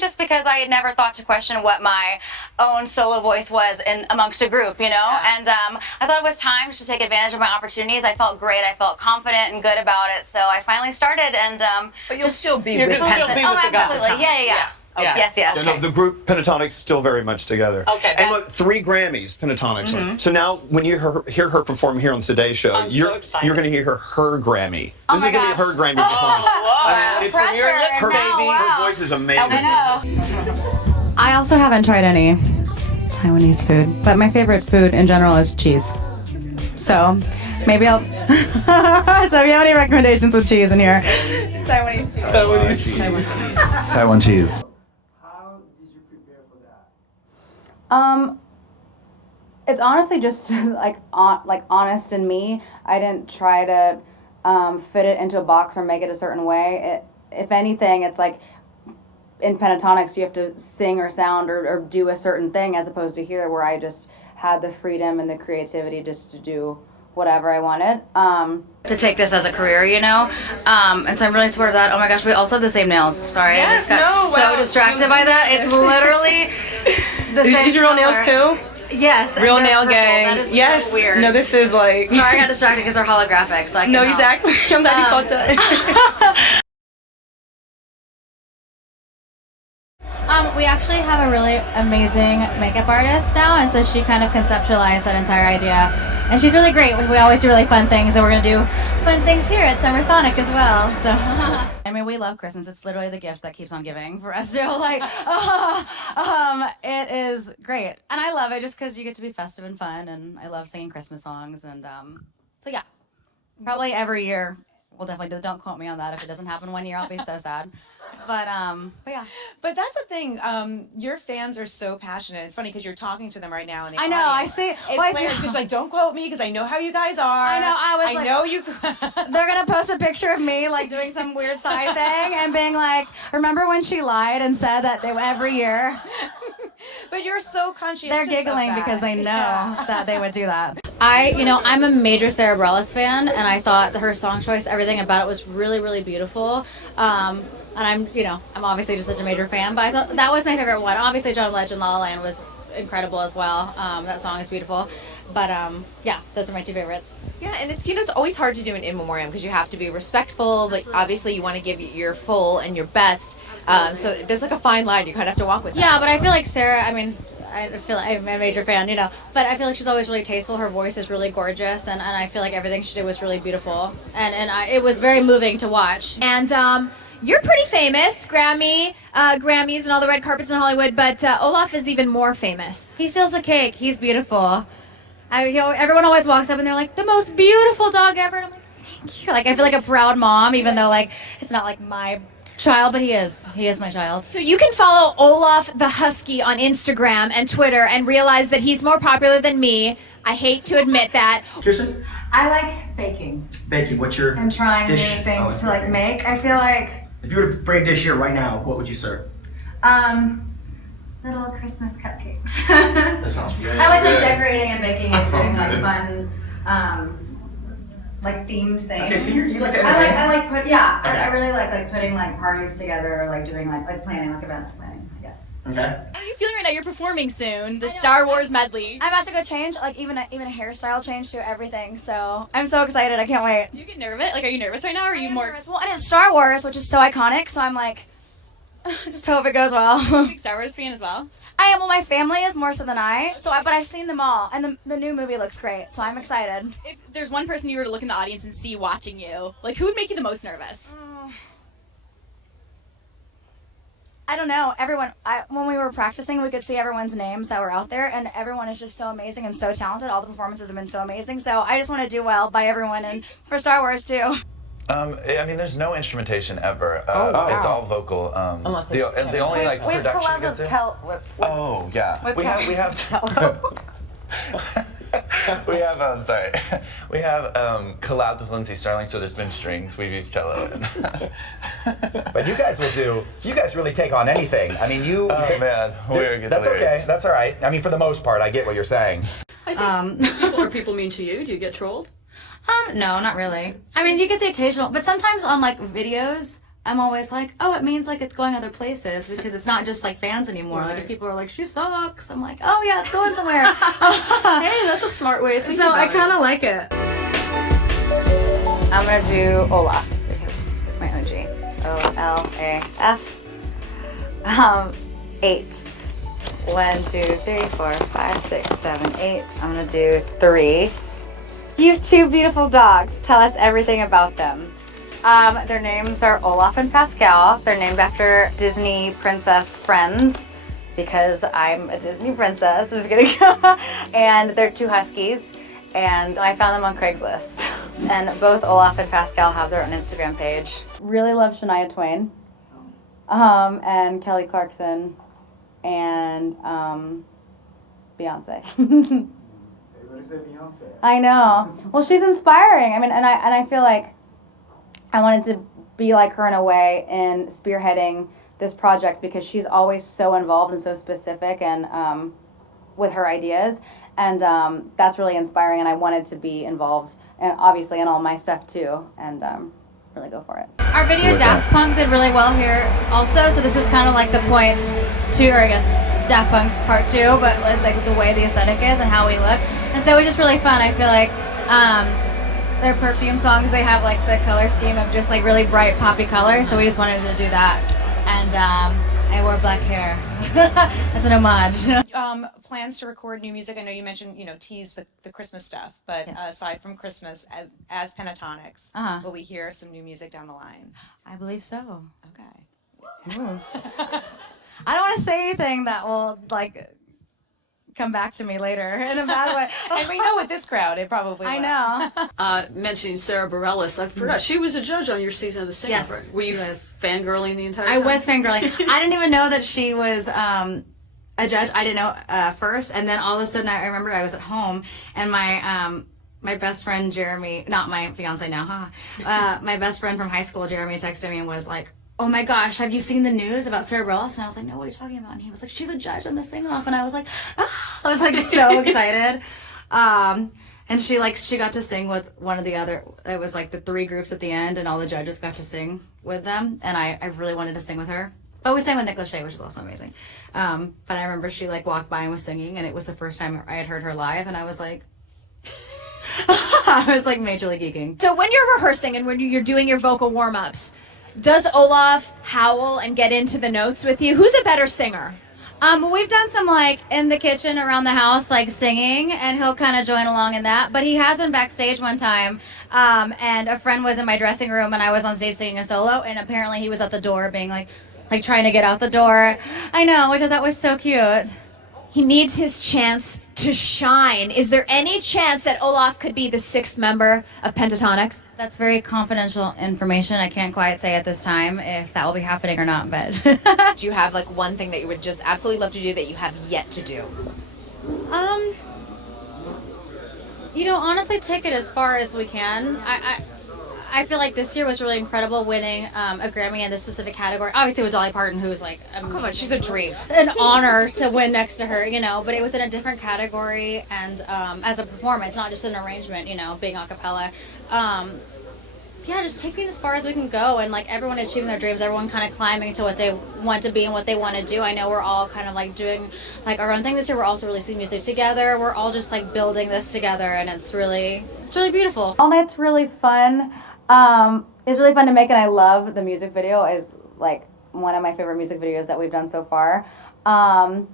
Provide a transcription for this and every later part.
think just because I had never thought to question what my own solo voice was in amongst a group, you know. Yeah. And I thought it was time to take advantage of my opportunities. I felt great. I felt confident and good about it. So I finally started, and But you'll still be You're with gonna still Pentatonic. be oh, with the guy. absolutely, yeah. Okay. Yes. Yeah, no, the group Pentatonic's still very much together. Okay, And look, 3 Grammys, Pentatonics. So now, when you hear her perform here on the Today Show, I'm you're so excited. you're going to hear her Grammy. Oh This my is going to be gosh. her Grammy performance. I mean, it's Pressure her, now, her wow. voice is amazing. I know. I also haven't tried any Taiwanese food, but my favorite food in general is cheese. So maybe I'll. So if you have any recommendations with cheese in here, Taiwanese cheese. Taiwan cheese. How did you prepare for that? It's honestly just like honest in me. I didn't try to fit it into a box or make it a certain way. If anything, it's like in pentatonics you have to sing or sound or do a certain thing, as opposed to here where I just had the freedom and the creativity just to do whatever I wanted. To take this as a career, you know, and so I'm really supportive of that. Oh my gosh, we also have the same nails. Sorry, I just got so distracted by that. It's literally the same. These your real nails color. too? Yes. and Real they're nail purple. gang. That is yes. so weird. No, this is like. Sorry, I got distracted because they're holographic, so I can No, help. exactly. I'm glad you caught that. We actually have a really amazing makeup artist now, and so she kind of conceptualized that entire idea. And she's really great. We always do really fun things, and we're going to do fun things here at Summer Sonic as well. So, I mean, we love Christmas. It's literally the gift that keeps on giving for us too. Like, it is great. And I love it just because you get to be festive and fun, and I love singing Christmas songs. And so, yeah, probably every year. We'll definitely do. Don't quote me on that. If it doesn't happen one year, I'll be so sad. But yeah. But that's the thing. Your fans are so passionate. It's funny because you're talking to them right now. In the I know. audience. I see. It's well, I hilarious, see. 'cause like, don't quote me because I know how you guys are. I know. I was know you. They're gonna post a picture of me like doing some weird side thing and being like, "Remember when she lied and said that every year?" But you're so conscientious. They're giggling of that. because they know Yeah. that they would do that. I'm a major Cerebrellis fan, and I thought that her song choice, everything about it was really, really beautiful. And I'm obviously just such a major fan, but I thought that was my favorite one. Obviously, John Legend, La La Land was incredible as well. That song is beautiful. But yeah, those are my 2 favorites. Yeah, and it's always hard to do an in memoriam because you have to be respectful, but obviously you want to give your full and your best. So there's like a fine line you kind of have to walk with. Yeah, but I feel like Sarah, I feel like I'm a major fan, but I feel like she's always really tasteful. Her voice is really gorgeous, and I feel like everything she did was really beautiful. It was very moving to watch. And you're pretty famous, Grammys and all the red carpets in Hollywood, but Olaf is even more famous. He steals the cake. He's beautiful. Everyone always walks up and they're like, the most beautiful dog ever. And I'm like, thank you. Like, I feel like a proud mom, even though like it's not like my child, but he is my child. So you can follow Olaf the Husky on Instagram and Twitter and realize that he's more popular than me. I hate to admit that. Kirstin? I like baking Baking, what's your and trying dish? new things Oh, to like baking. make. I feel like If you were to bring a dish here right now, what would you serve? little Christmas cupcakes. That sounds good. I like decorating and baking and doing like good. fun like themed things. Okay, so you like to entertain? I really like putting like parties together, or like doing like planning, like event planning, I guess. Okay. How are you feeling right now? You're performing soon, the Star Wars medley. I'm about to go change, like even a hairstyle change to everything. So I'm so excited. I can't wait. Do you get nervous? Like, are you nervous right now, or are you more nervous. Well, and it's Star Wars, which is so iconic. So I'm like, just hope it goes well. a big Star Wars fan as well? I am. Well, my family is more so than I. But I've seen them all, and the new movie looks great. So I'm excited. If there's one person you were to look in the audience and see watching you, like, who would make you the most nervous? I don't know. Everyone. When we were practicing, we could see everyone's names that were out there, and everyone is just so amazing and so talented. All the performances have been so amazing. So I just want to do well by everyone, and for Star Wars too. I mean, there's no instrumentation ever. wow. It's all vocal. Unless the it's only like production we get to. Oh yeah. We have we have sorry. We have collabed with Lindsay Starling, so there's been strings. We've used cello. But you guys really take on anything. I mean, you. Oh man, we're good. That's okay. That's all right. I mean, for the most part, I get what you're saying. What are people mean to you? Do you get trolled? No, not really. I mean, you get the occasional, but sometimes on like videos, I'm always like, oh, it means like it's going other places because it's not just like fans anymore. Like if people are like, she sucks, I'm like, oh yeah, it's going somewhere. Hey, that's a smart way of thinking So about I it. kind of like it. I'm gonna do Olaf because it's my OG. O-L-A-F. 8. 1, 2, 3, 4, 5, 6, 7, 8. I'm gonna do 3. You have 2 beautiful dogs. Tell us everything about them. Their names are Olaf and Pascal. They're named after Disney princess friends because I'm a Disney princess. I'm just kidding. And they're 2 huskies, and I found them on Craigslist. And both Olaf and Pascal have their own Instagram page. Really love Shania Twain, and Kelly Clarkson, and Beyonce. I know. Well, she's inspiring. I mean, and I feel like I wanted to be like her in a way in spearheading this project because she's always so involved and so specific and with her ideas, and that's really inspiring. And I wanted to be involved, and obviously in all my stuff too, and really go for it. Our video Daft Punk did really well here also, so this is kind of like the point to, or I guess Daft Punk part 2, but like the way the aesthetic is and how we look, and so it was just really fun. I feel like their perfume songs, they have like the color scheme of just like really bright poppy colors, so we just wanted to do that, and I wore black hair as an homage. Plans to record new music? I know you mentioned, tease the Christmas stuff, but aside from Christmas, as Pentatonics, will we hear some new music down the line? I believe so. Okay. I don't want to say anything that will like come back to me later in a bad way. And we know with this crowd, it probably will. I know. Mentioning Sarah Bareilles, I forgot she was a judge on your season of The Singer. Yes, Right? Were you she was. fangirling the entire I time? was fangirling. I didn't even know that she was a judge. I didn't know first, and then all of a sudden I remember I was at home and my best friend Jeremy, not my fiance now, my best friend from high school, Jeremy, texted me and was like, oh my gosh, have you seen the news about Sarah Bareilles? And I was like, no, what are you talking about? And he was like, she's a judge on the sing-off. And I was like, ah. I was like so excited. And she got to sing with one of the other, it was like the 3 groups at the end, and all the judges got to sing with them. And I really wanted to sing with her. But we sang with Nick Lachey, which is also amazing. But I remember she walked by and was singing, and it was the first time I had heard her live, and I was like, I was like majorly geeking. So when you're rehearsing and when you're doing your vocal warm-ups, does Olaf howl and get into the notes with you? Who's a better singer? We've done some in the kitchen around the house singing, and he'll kind of join along in that. But he has been backstage one time, and a friend was in my dressing room, and I was on stage singing a solo, and apparently he was at the door being like trying to get out the door. I know, which I thought was so cute. He needs his chance to shine. Is there any chance that Olaf could be the 6th member of Pentatonics? That's very confidential information. I can't quite say at this time if that will be happening or not, but Do you have one thing that you would just absolutely love to do that you have yet to do? honestly take it as far as we can. I feel like this year was really incredible, winning a Grammy in this specific category. Obviously with Dolly Parton, who's Come on, she's a dream. an honor to win next to her, but it was in a different category and as a performance, not just an arrangement, being a cappella. Just taking it as far as we can go, and everyone achieving their dreams, everyone kind of climbing to what they want to be and what they want to do. I know we're all kind of doing our own thing this year. We're also releasing music together. We're all just building this together, and it's really beautiful. All Night's really fun. It's really fun to make, and I love the music video. Is one of my favorite music videos that we've done so far. And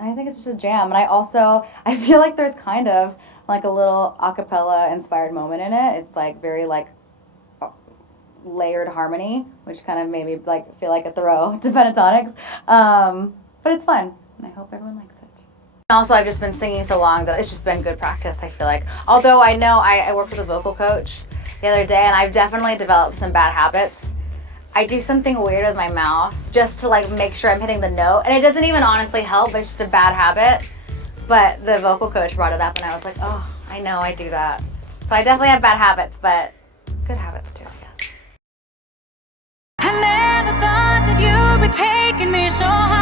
I think it's just a jam. And I feel like there's kind of a little a cappella inspired moment in it. It's very layered harmony, which kind of made me feel like a throw to Pentatonics. But it's fun, and I hope everyone likes it. Also, I've just been singing so long that it's just been good practice, I feel like. Although I know I worked with a vocal coach the other day, and I've definitely developed some bad habits. I do something weird with my mouth just to make sure I'm hitting the note, and it doesn't even honestly help, but it's just a bad habit. But the vocal coach brought it up, and I was like, oh, I know I do that. So I definitely have bad habits, but good habits too, I guess. I never thought that you'd be taking me so hard.